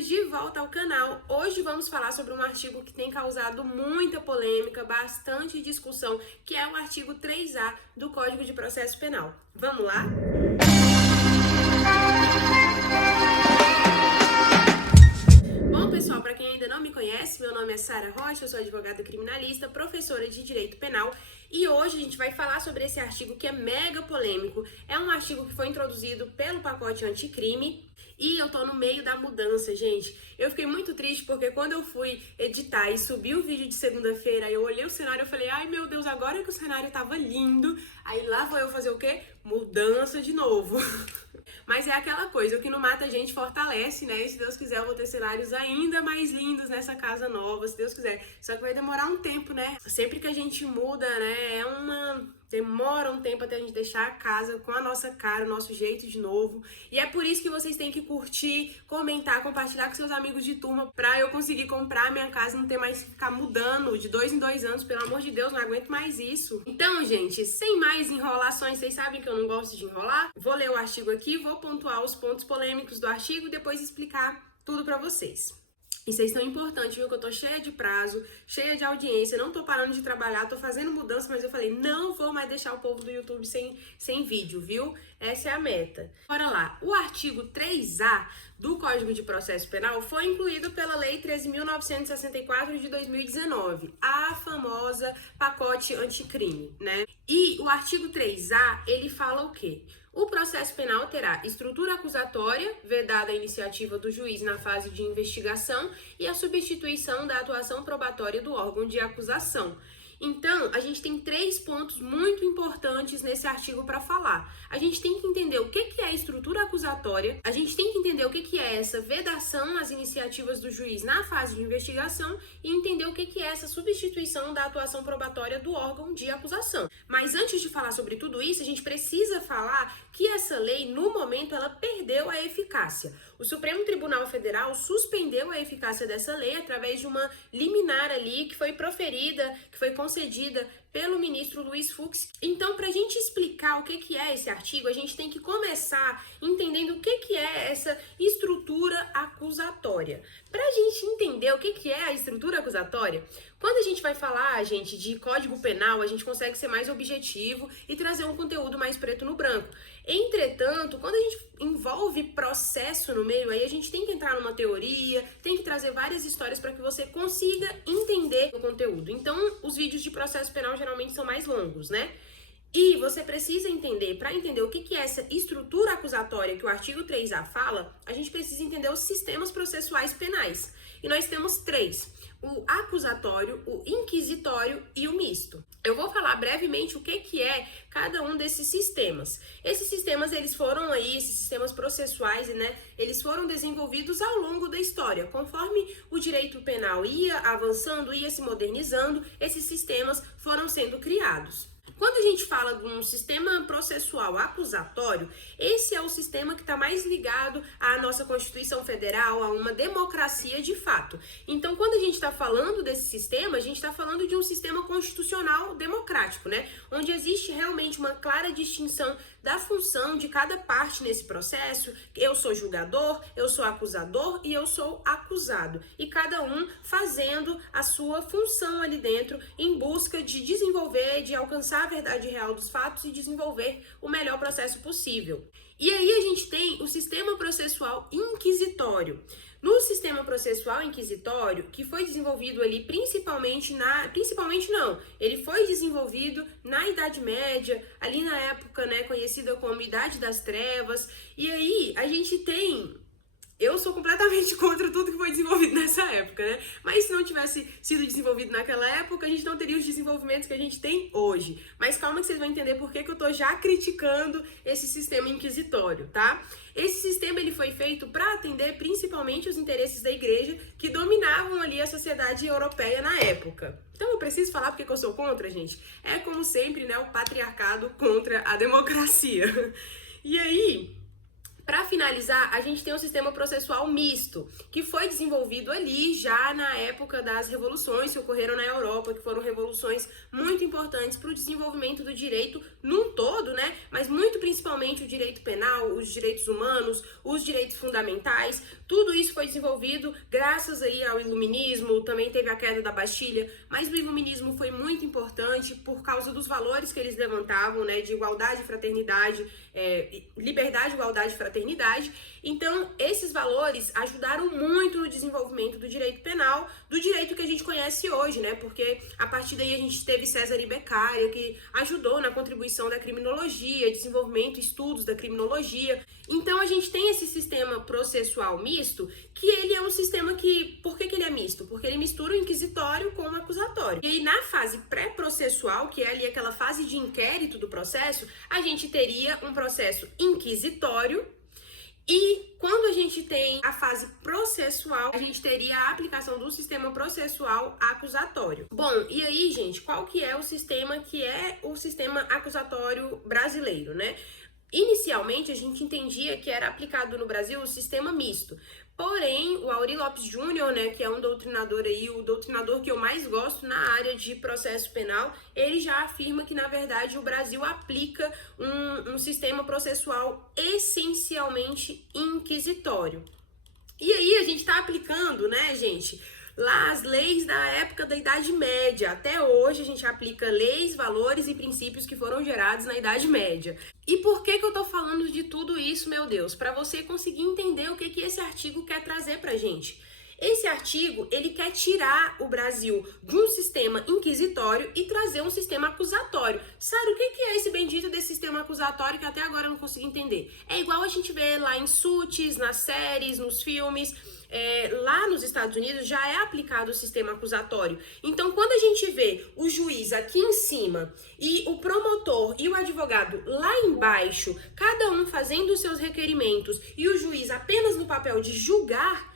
bem-vindos de volta ao canal. Hoje vamos falar sobre um artigo que tem causado muita polêmica, bastante discussão, que é o artigo 3A do Código de Processo Penal. Vamos lá? Bom, pessoal, para quem ainda não me conhece, meu nome é Sara Rocha, eu sou advogada criminalista, professora de Direito Penal, e hoje a gente vai falar sobre esse artigo que é mega polêmico. É um artigo que foi introduzido pelo pacote anticrime e eu tô no meio da mudança, gente. Eu fiquei muito triste porque quando eu fui editar e subir o vídeo de segunda-feira, eu olhei o cenário e falei, ai meu Deus, agora que o cenário tava lindo, aí lá vou eu fazer o quê? Mudança de novo. Mas é aquela coisa, o que não mata a gente fortalece, né? E se Deus quiser, eu vou ter cenários ainda mais lindos nessa casa nova, se Deus quiser. Só que vai demorar um tempo, né? Sempre que a gente muda, né? Demora um tempo até a gente deixar a casa com a nossa cara, o nosso jeito de novo. E é por isso que vocês têm que curtir, comentar, compartilhar com seus amigos de turma pra eu conseguir comprar a minha casa e não ter mais que ficar mudando de 2 em 2 anos. Pelo amor de Deus, não aguento mais isso. Então, gente, sem mais enrolações, vocês sabem que eu não gosto de enrolar. Vou ler o artigo aqui, vou pontuar os pontos polêmicos do artigo e depois explicar tudo pra vocês. E vocês são importantes, viu? Que eu tô cheia de prazo, cheia de audiência, não tô parando de trabalhar, tô fazendo mudança, mas eu falei, não vou mais deixar o povo do YouTube sem vídeo, viu? Essa é a meta. Bora lá. O artigo 3A do Código de Processo Penal foi incluído pela Lei 13.964 de 2019, a famosa pacote anticrime, né? E o artigo 3A, ele fala o quê? O processo penal terá estrutura acusatória, vedada a iniciativa do juiz na fase de investigação e a substituição da atuação probatória do órgão de acusação. Então, a gente tem 3 pontos muito importantes nesse artigo para falar. A gente tem que entender o que é a estrutura acusatória, a gente tem que entender o que é essa vedação às iniciativas do juiz na fase de investigação e entender o que é essa substituição da atuação probatória do órgão de acusação. Mas antes de falar sobre tudo isso, a gente precisa falar que essa lei, no momento, ela perdeu a eficácia. O Supremo Tribunal Federal suspendeu a eficácia dessa lei através de uma liminar ali que foi proferida, que foi concedida pelo ministro Luiz Fux. Então, para a gente explicar o que é esse artigo, a gente tem que começar entendendo o que é essa estrutura acusatória. Para a gente entender o que é a estrutura acusatória, quando a gente vai falar, gente, de Código Penal, a gente consegue ser mais objetivo e trazer um conteúdo mais preto no branco. Entretanto, quando a gente envolve processo no meio, aí a gente tem que entrar numa teoria, tem que trazer várias histórias para que você consiga entender o conteúdo. Então, os vídeos de processo penal geralmente são mais longos, né? E você precisa entender, para entender o que é essa estrutura acusatória que o artigo 3A fala, a gente precisa entender os sistemas processuais penais. E nós temos 3, o acusatório, o inquisitório e o misto. Eu vou falar brevemente o que é cada um desses sistemas. Esses sistemas, esses sistemas processuais, né, eles foram desenvolvidos ao longo da história. Conforme o direito penal ia avançando, ia se modernizando, esses sistemas foram sendo criados. Quando a gente fala de um sistema processual acusatório, esse é o sistema que está mais ligado à nossa Constituição Federal, a uma democracia de fato. Então, quando a gente está falando desse sistema, a gente está falando de um sistema constitucional democrático, né? Onde existe realmente uma clara distinção da função de cada parte nesse processo. Eu sou julgador, eu sou acusador e eu sou acusado. E cada um fazendo a sua função ali dentro em busca de desenvolver, de alcançar a verdade real dos fatos e desenvolver o melhor processo possível. E aí a gente tem o sistema processual inquisitório. No sistema processual inquisitório, que foi desenvolvido ali ele foi desenvolvido na Idade Média, ali na época, né, conhecida como Idade das Trevas, e aí a gente tem... Eu sou completamente contra tudo que foi desenvolvido nessa época, né? Mas se não tivesse sido desenvolvido naquela época, a gente não teria os desenvolvimentos que a gente tem hoje. Mas calma que vocês vão entender por que eu tô já criticando esse sistema inquisitório, tá? Esse sistema ele foi feito para atender principalmente os interesses da igreja que dominavam ali a sociedade europeia na época. Então eu preciso falar porque eu sou contra, gente? É como sempre, né, o patriarcado contra a democracia. E aí... Para finalizar, a gente tem um sistema processual misto, que foi desenvolvido ali já na época das revoluções que ocorreram na Europa, que foram revoluções muito importantes para o desenvolvimento do direito num todo, né? Mas muito principalmente o direito penal, os direitos humanos, os direitos fundamentais, tudo isso foi desenvolvido graças aí ao iluminismo, também teve a queda da Bastilha, mas o iluminismo foi muito importante por causa dos valores que eles levantavam, né, de igualdade e fraternidade, liberdade, igualdade e fraternidade. Então, esses valores ajudaram muito no desenvolvimento do direito penal, do direito que a gente conhece hoje, né, porque a partir daí a gente teve César e Beccaria, que ajudou na contribuição da criminologia, desenvolvimento e estudos da criminologia. Então, a gente tem esse sistema processual misto, que ele é um sistema que... Por que ele é misto? Porque ele mistura o inquisitório com o acusatório. E aí, na fase pré-processual, que é ali aquela fase de inquérito do processo, a gente teria um processo inquisitório. E quando a gente tem a fase processual, a gente teria a aplicação do sistema processual acusatório. Bom, e aí, gente, qual que é o sistema acusatório brasileiro, né? Inicialmente, a gente entendia que era aplicado no Brasil o sistema misto. Porém, o Aury Lopes Júnior, né, que é um doutrinador aí, o doutrinador que eu mais gosto na área de processo penal, ele já afirma que, na verdade, o Brasil aplica um sistema processual essencialmente inquisitório. E aí, a gente tá aplicando, né, gente, lá as leis da época da Idade Média. Até hoje a gente aplica leis, valores e princípios que foram gerados na Idade Média. E por que eu tô falando de tudo isso, meu Deus? Para você conseguir entender o que esse artigo quer trazer pra gente. Esse artigo, ele quer tirar o Brasil de um sistema inquisitório e trazer um sistema acusatório. Sério, o que é esse bendito desse sistema acusatório que até agora eu não consigo entender? É igual a gente vê lá em Suits, nas séries, nos filmes. Lá nos Estados Unidos já é aplicado o sistema acusatório. Então, quando a gente vê o juiz aqui em cima e o promotor e o advogado lá embaixo, cada um fazendo os seus requerimentos e o juiz apenas no papel de julgar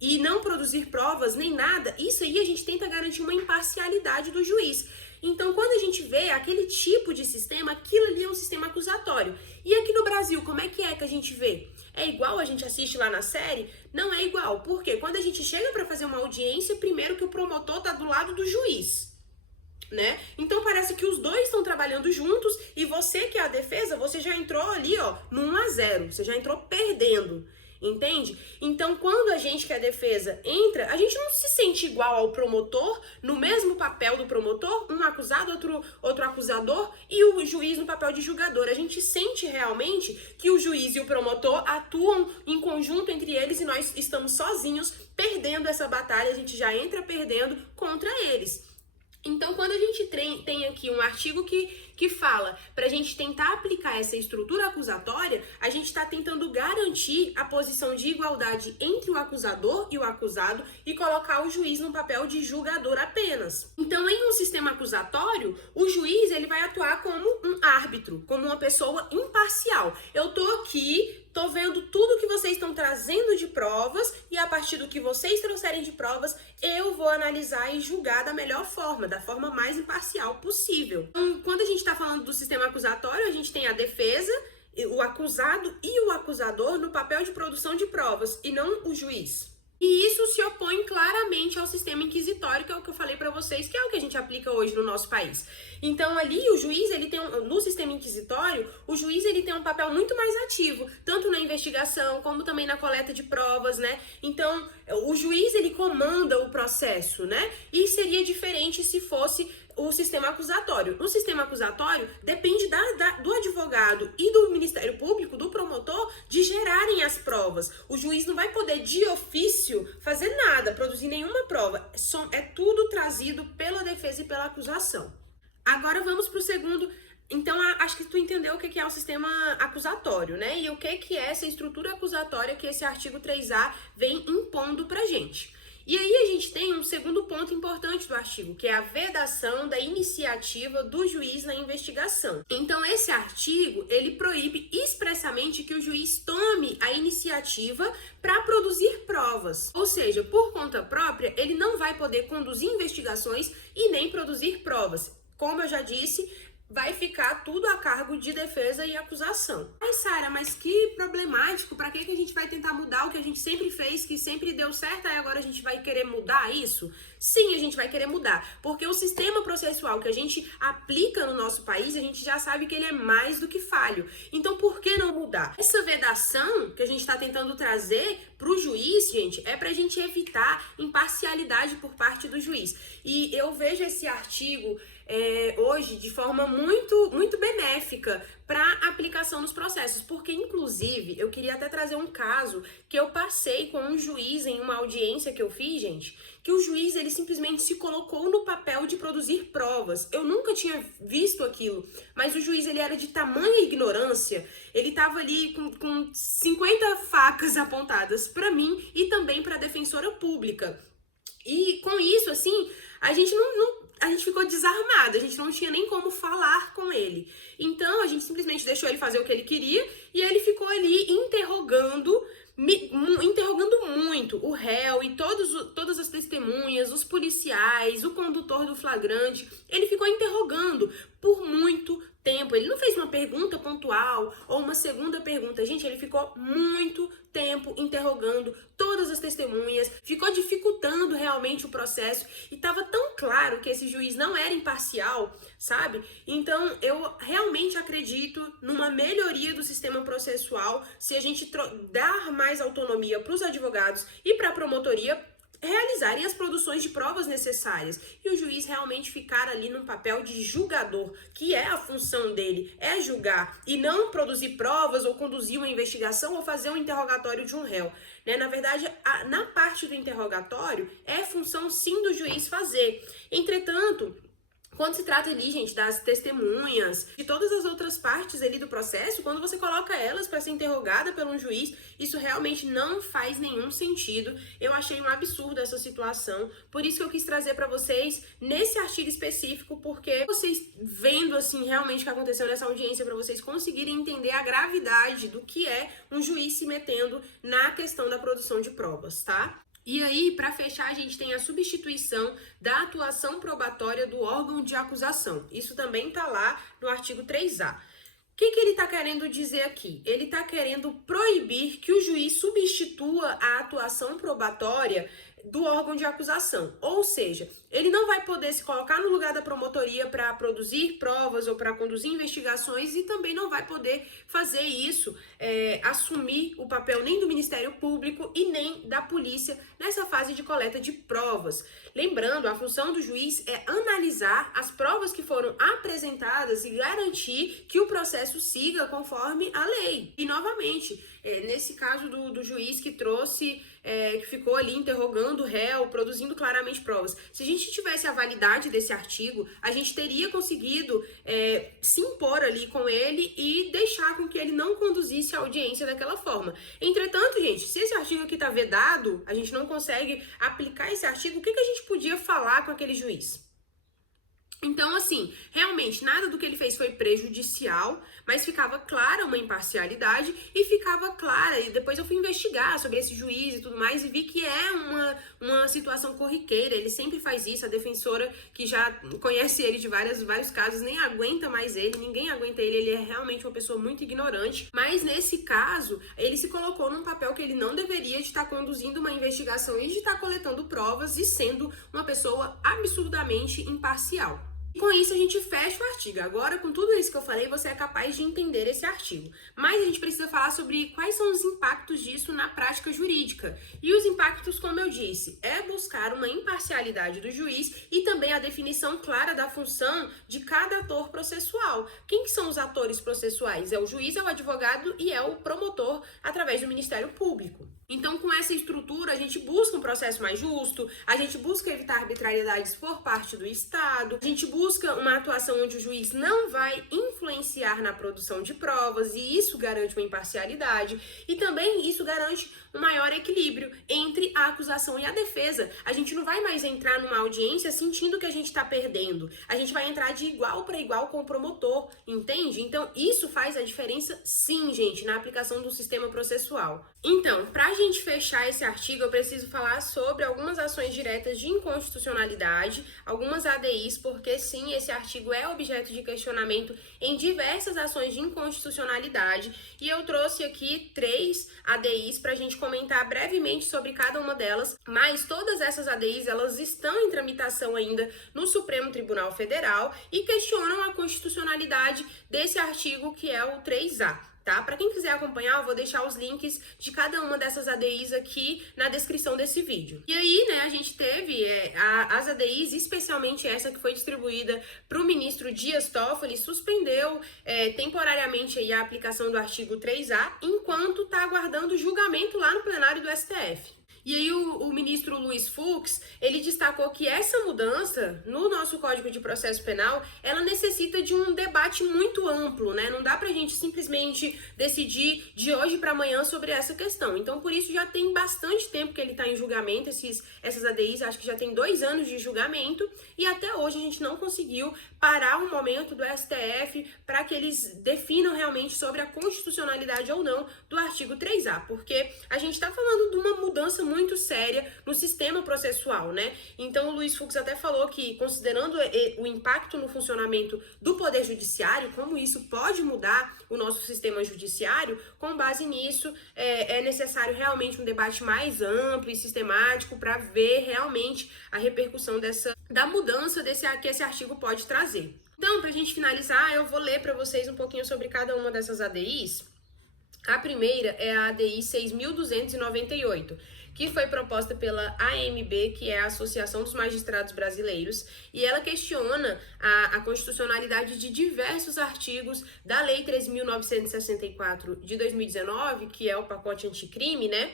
e não produzir provas nem nada, isso aí a gente tenta garantir uma imparcialidade do juiz. Então, quando a gente vê aquele tipo de sistema, aquilo ali é um sistema acusatório. E aqui no Brasil, como é que a gente vê? É igual a gente assiste lá na série? Não é igual, porque quando a gente chega para fazer uma audiência, primeiro que o promotor tá do lado do juiz, né? Então parece que os dois estão trabalhando juntos e você que é a defesa, você já entrou ali, ó, no 1-0, você já entrou perdendo. Entende? Então, quando a gente que é defesa entra, a gente não se sente igual ao promotor, no mesmo papel do promotor, um acusado, outro acusador, e o juiz no papel de julgador. A gente sente realmente que o juiz e o promotor atuam em conjunto entre eles e nós estamos sozinhos perdendo essa batalha, a gente já entra perdendo contra eles. Então, quando a gente tem aqui um artigo que fala para a gente tentar aplicar essa estrutura acusatória, a gente está tentando garantir a posição de igualdade entre o acusador e o acusado e colocar o juiz no papel de julgador apenas. Então, em um sistema acusatório, o juiz ele vai atuar como um árbitro, como uma pessoa imparcial. Eu tô aqui, tô vendo tudo que vocês estão trazendo de provas e a partir do que vocês trouxerem de provas, eu vou analisar e julgar da melhor forma, da forma mais imparcial possível. Então, quando a gente está falando do sistema acusatório, a gente tem a defesa, o acusado e o acusador no papel de produção de provas e não o juiz. E isso se opõe claramente ao sistema inquisitório, que é o que eu falei pra vocês, que é o que a gente aplica hoje no nosso país. Então, ali, o juiz, ele tem no sistema inquisitório, o juiz, ele tem um papel muito mais ativo, tanto na investigação, como também na coleta de provas, né? Então, o juiz, ele comanda o processo, né? E seria diferente se fosse o sistema acusatório. No sistema acusatório, depende do advogado e do Ministério Público, do promotor, de gerarem as provas. O juiz não vai poder, de ofício, fazer nada, produzir nenhuma prova. É tudo trazido pela defesa e pela acusação. Agora vamos para o segundo. Então, acho que tu entendeu o que é o sistema acusatório, né? E o que é essa estrutura acusatória que esse artigo 3A vem impondo pra gente. E aí a gente tem um segundo ponto importante do artigo, que é a vedação da iniciativa do juiz na investigação. Então, esse artigo, ele proíbe expressamente que o juiz tome a iniciativa para produzir provas. Ou seja, por conta própria, ele não vai poder conduzir investigações e nem produzir provas. Como eu já disse, vai ficar tudo a cargo de defesa e acusação. Ai, Sara, mas que problemático, pra que a gente vai tentar mudar o que a gente sempre fez, que sempre deu certo, aí agora a gente vai querer mudar isso? Sim, a gente vai querer mudar, porque o sistema processual que a gente aplica no nosso país, a gente já sabe que ele é mais do que falho. Então, por que não mudar? Essa vedação que a gente está tentando trazer pro juiz, gente, é pra gente evitar imparcialidade por parte do juiz. E eu vejo esse artigo hoje de forma muito benéfica para aplicação nos processos, porque inclusive eu queria até trazer um caso que eu passei com um juiz em uma audiência que eu fiz, gente, que o juiz ele simplesmente se colocou no papel de produzir provas. Eu nunca tinha visto aquilo, mas o juiz ele era de tamanha ignorância, ele tava ali com 50 facas apontadas para mim e também para a defensora pública. E com isso, assim, a gente a gente ficou desarmado, a gente não tinha nem como falar com ele. Então, a gente simplesmente deixou ele fazer o que ele queria e ele ficou ali interrogando muito o réu e todas as testemunhas, os policiais, o condutor do flagrante. Ele ficou interrogando por muito tempo. Ele não fez uma pergunta pontual ou uma segunda pergunta. Gente, ele ficou muito tempo interrogando todas as testemunhas, ficou dificultando realmente o processo e estava tão claro que esse juiz não era imparcial, sabe? Então, eu realmente acredito numa melhoria do sistema processual se a gente dar mais autonomia para os advogados e para a promotoria realizarem as produções de provas necessárias e o juiz realmente ficar ali num papel de julgador, que é a função dele, é julgar e não produzir provas ou conduzir uma investigação ou fazer um interrogatório de um réu. Na verdade, na parte do interrogatório, é função sim do juiz fazer. Entretanto, quando se trata ali, gente, das testemunhas, de todas as outras partes ali do processo, quando você coloca elas para ser interrogada por um juiz, isso realmente não faz nenhum sentido. Eu achei um absurdo essa situação, por isso que eu quis trazer para vocês nesse artigo específico, porque vocês vendo assim realmente o que aconteceu nessa audiência, para vocês conseguirem entender a gravidade do que é um juiz se metendo na questão da produção de provas, tá? E aí, para fechar, a gente tem a substituição da atuação probatória do órgão de acusação. Isso também está lá no artigo 3A. O que ele está querendo dizer aqui? Ele está querendo proibir que o juiz substitua a atuação probatória do órgão de acusação. Ou seja, ele não vai poder se colocar no lugar da promotoria para produzir provas ou para conduzir investigações e também não vai poder fazer isso, assumir o papel nem do Ministério Público e nem da polícia nessa fase de coleta de provas. Lembrando, a função do juiz é analisar as provas que foram apresentadas e garantir que o processo siga conforme a lei. E, novamente, nesse caso do juiz que trouxe, que ficou ali interrogando o réu, produzindo claramente provas. Se a gente tivesse a validade desse artigo, a gente teria conseguido se impor ali com ele e deixar com que ele não conduzisse a audiência daquela forma. Entretanto, gente, se esse artigo aqui está vedado, a gente não consegue aplicar esse artigo, o que a gente podia falar com aquele juiz? Então, assim, realmente, nada do que ele fez foi prejudicial, mas ficava clara uma imparcialidade e ficava clara, e depois eu fui investigar sobre esse juiz e tudo mais e vi que é uma situação corriqueira, ele sempre faz isso, a defensora que já conhece ele de vários casos nem aguenta mais ele, ninguém aguenta ele é realmente uma pessoa muito ignorante, mas nesse caso, ele se colocou num papel que ele não deveria de estar conduzindo uma investigação e de estar coletando provas e sendo uma pessoa absurdamente imparcial. E com isso a gente fecha o artigo. Agora, com tudo isso que eu falei, você é capaz de entender esse artigo. Mas a gente precisa falar sobre quais são os impactos disso na prática jurídica. E os impactos, como eu disse, é buscar uma imparcialidade do juiz e também a definição clara da função de cada ator processual. Quem que são os atores processuais? É o juiz, é o advogado e é o promotor através do Ministério Público. Então, com essa estrutura, a gente busca um processo mais justo, a gente busca evitar arbitrariedades por parte do Estado, a gente busca uma atuação onde o juiz não vai influenciar na produção de provas, e isso garante uma imparcialidade, e também isso garante um maior equilíbrio entre a acusação e a defesa. A gente não vai mais entrar numa audiência sentindo que a gente está perdendo. A gente vai entrar de igual para igual com o promotor, entende? Então, isso faz a diferença, sim, gente, na aplicação do sistema processual. Então, para a gente fechar esse artigo, eu preciso falar sobre algumas ações diretas de inconstitucionalidade, algumas ADIs, porque sim, esse artigo é objeto de questionamento em diversas ações de inconstitucionalidade, e eu trouxe aqui 3 ADIs para a gente comentar brevemente sobre cada uma delas, mas todas essas ADIs, elas estão em tramitação ainda no Supremo Tribunal Federal e questionam a constitucionalidade desse artigo que é o 3A. Tá? Para quem quiser acompanhar, eu vou deixar os links de cada uma dessas ADIs aqui na descrição desse vídeo. E aí, né, a gente teve as ADIs, especialmente essa que foi distribuída para o ministro Dias Toffoli, suspendeu temporariamente aí a aplicação do artigo 3A, enquanto está aguardando julgamento lá no plenário do STF. E aí o ministro Luiz Fux, ele destacou que essa mudança no nosso Código de Processo Penal, ela necessita de um debate muito amplo, né? Não dá pra gente simplesmente decidir de hoje para amanhã sobre essa questão. Então, por isso, já tem bastante tempo que ele tá em julgamento, essas ADIs, acho que já tem 2 anos de julgamento, e até hoje a gente não conseguiu parar o momento do STF para que eles definam realmente sobre a constitucionalidade ou não do artigo 3A, porque a gente tá falando de uma mudança muito séria no sistema processual, né? Então, o Luiz Fux até falou que, considerando o impacto no funcionamento do Poder Judiciário, como isso pode mudar o nosso sistema judiciário, com base nisso, é necessário realmente um debate mais amplo e sistemático para ver realmente a repercussão da mudança que esse artigo pode trazer. Então, para a gente finalizar, eu vou ler para vocês um pouquinho sobre cada uma dessas ADIs. A primeira é a ADI 6.298, que foi proposta pela AMB, que é a Associação dos Magistrados Brasileiros, e ela questiona a constitucionalidade de diversos artigos da Lei 3.964 de 2019, que é o pacote anticrime, né?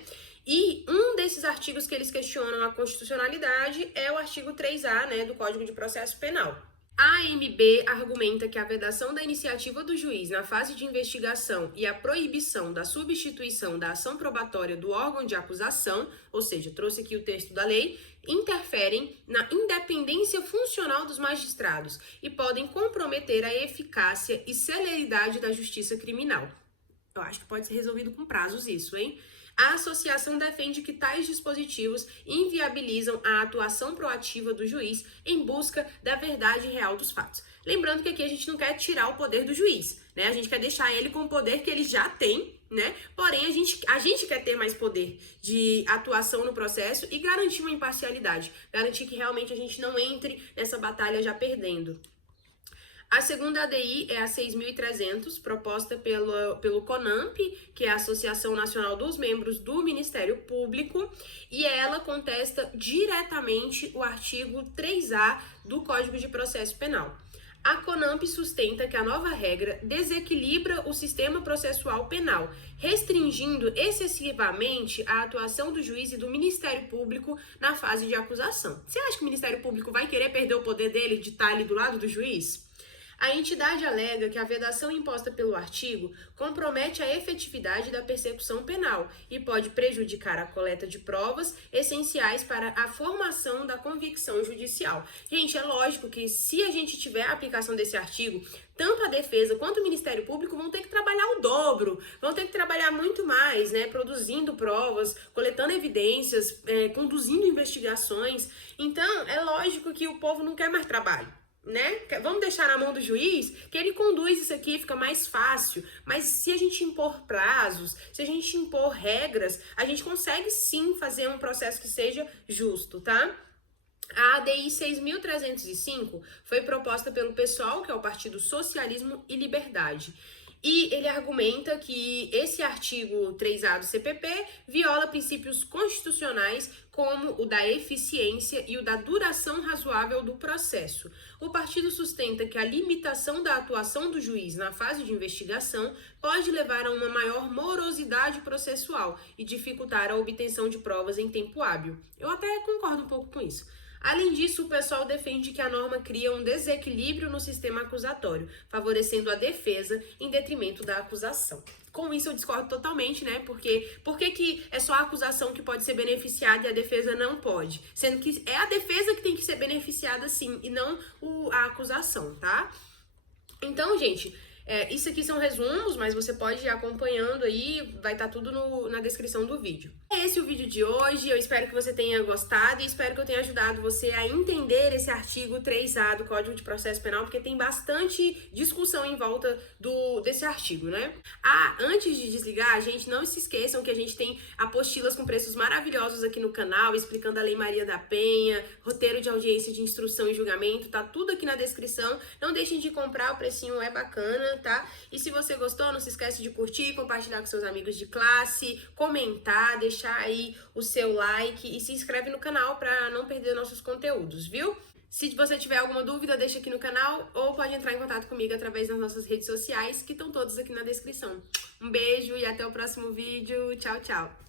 E um desses artigos que eles questionam a constitucionalidade é o artigo 3A, né, do Código de Processo Penal. A AMB argumenta que a vedação da iniciativa do juiz na fase de investigação e a proibição da substituição da ação probatória do órgão de acusação, ou seja, trouxe aqui o texto da lei, interferem na independência funcional dos magistrados e podem comprometer a eficácia e celeridade da justiça criminal. Eu acho que pode ser resolvido com prazos isso, hein? A associação defende que tais dispositivos inviabilizam a atuação proativa do juiz em busca da verdade real dos fatos. Lembrando que aqui a gente não quer tirar o poder do juiz, né? A gente quer deixar ele com o poder que ele já tem, né? Porém, a gente quer ter mais poder de atuação no processo e garantir uma imparcialidade, garantir que realmente a gente não entre nessa batalha já perdendo. A segunda ADI é a 6.300, proposta pelo CONAMP, que é a Associação Nacional dos Membros do Ministério Público, e ela contesta diretamente o artigo 3A do Código de Processo Penal. A CONAMP sustenta que a nova regra desequilibra o sistema processual penal, restringindo excessivamente a atuação do juiz e do Ministério Público na fase de acusação. Você acha que o Ministério Público vai querer perder o poder dele de estar ali do lado do juiz? A entidade alega que a vedação imposta pelo artigo compromete a efetividade da persecução penal e pode prejudicar a coleta de provas essenciais para a formação da convicção judicial. Gente, é lógico que se a gente tiver a aplicação desse artigo, tanto a defesa quanto o Ministério Público vão ter que trabalhar o dobro, vão ter que trabalhar muito mais, né? Produzindo provas, coletando evidências, conduzindo investigações. Então, é lógico que o povo não quer mais trabalho, né? Vamos deixar na mão do juiz, que ele conduz isso aqui, fica mais fácil. Mas se a gente impor prazos, se a gente impor regras, a gente consegue sim fazer um processo que seja justo, tá? A ADI 6.305 foi proposta pelo PSOL, que é o Partido Socialismo e Liberdade. E ele argumenta que esse artigo 3A do CPP viola princípios constitucionais como o da eficiência e o da duração razoável do processo. O partido sustenta que a limitação da atuação do juiz na fase de investigação pode levar a uma maior morosidade processual e dificultar a obtenção de provas em tempo hábil. Eu até concordo um pouco com isso. Além disso, o pessoal defende que a norma cria um desequilíbrio no sistema acusatório, favorecendo a defesa em detrimento da acusação. Com isso eu discordo totalmente, né? Porque por que é só a acusação que pode ser beneficiada e a defesa não pode? Sendo que é a defesa que tem que ser beneficiada sim, e não a acusação, tá? Então, gente, isso aqui são resumos, mas você pode ir acompanhando aí, vai estar tudo na descrição do vídeo. É esse o vídeo de hoje, eu espero que você tenha gostado e espero que eu tenha ajudado você a entender esse artigo 3A do Código de Processo Penal, porque tem bastante discussão em volta desse artigo, né? Antes de desligar, gente, não se esqueçam que a gente tem apostilas com preços maravilhosos aqui no canal, explicando a Lei Maria da Penha, roteiro de audiência de instrução e julgamento, tá tudo aqui na descrição. Não deixem de comprar, o precinho é bacana, tá? E se você gostou, não se esquece de curtir, compartilhar com seus amigos de classe, comentar, deixar aí o seu like e se inscreve no canal para não perder nossos conteúdos, viu? Se você tiver alguma dúvida, deixa aqui no canal ou pode entrar em contato comigo através das nossas redes sociais, que estão todas aqui na descrição. Um beijo e até o próximo vídeo. Tchau, tchau!